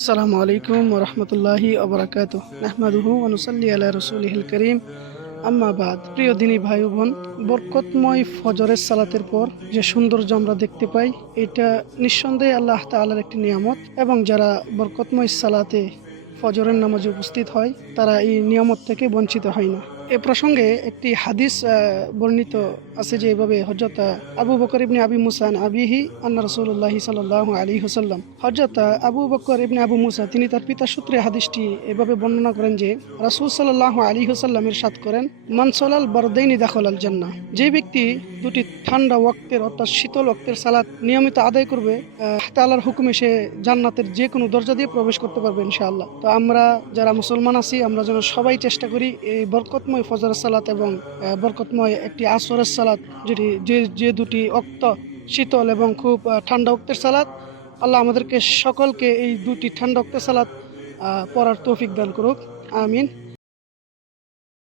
আসসালামু আলাইকুম ওয়া রাহমাতুল্লাহি ওয়া বারাকাতুহু। নাহমাদুহু ওয়া নুসাল্লি আলা রাসূলিহিল কারীম। আম্মা বাদ। প্রিয় দিনী ভাই ও বোন, বরকতময় ফজরের সালাতের পর যে সৌন্দর্য আমরা দেখতে পাই, এটা নিঃসন্দেহে আল্লাহ তাআলার একটি নিয়ামত, এবং যারা বরকতময় সালাতে ফজরের নামাজে উপস্থিত হয় তারা এই নিয়ামত থেকে বঞ্চিত হয় না। এ প্রসঙ্গে একটি হাদিস বর্ণিত আছে যে এভাবে হযরত আবু বকর ইবনে আবি মুসা আন আবিহি আন্না রাসূলুল্লাহ সাল্লাল্লাহু আলাইহি ওয়াসাল্লাম, হযরত আবু বকর ইবনে আবু মুসা তিনি তার পিতা সূত্রে হাদিসটি এভাবে বর্ণনা করেন যে রাসূল সাল্লাল্লাহু আলাইহি ওয়াসাল্লাম ইরশাদ করেন, মান সালাল বারদাইনি দাখালাল জান্নাহ। যে ব্যক্তি দুটি ঠান্ডা ওয়াক্তের অর্থাৎ শীতল ওয়াক্তের সালাত নিয়মিত আদায় করবে, তাআলার হুকুমে সে জান্নাতের যে কোনো দরজা দিয়ে প্রবেশ করতে পারবে ইনশাআল্লাহ। তো আমরা যারা মুসলমান আছি, আমরা যেন সবাই চেষ্টা করি এই বরকতময় ফজরের সালাত এবং বরকতময় একটি আসরের সালাত, যেটি যে দুটি ওয়াক্ত শীতল এবং খুব ঠান্ডা ওয়াক্তের সালাত, আল্লাহ আমাদেরকে সকলকে এই দুটি ঠান্ডা ওয়াক্তের সালাত পড়ার তৌফিক দান করুক। আমিন।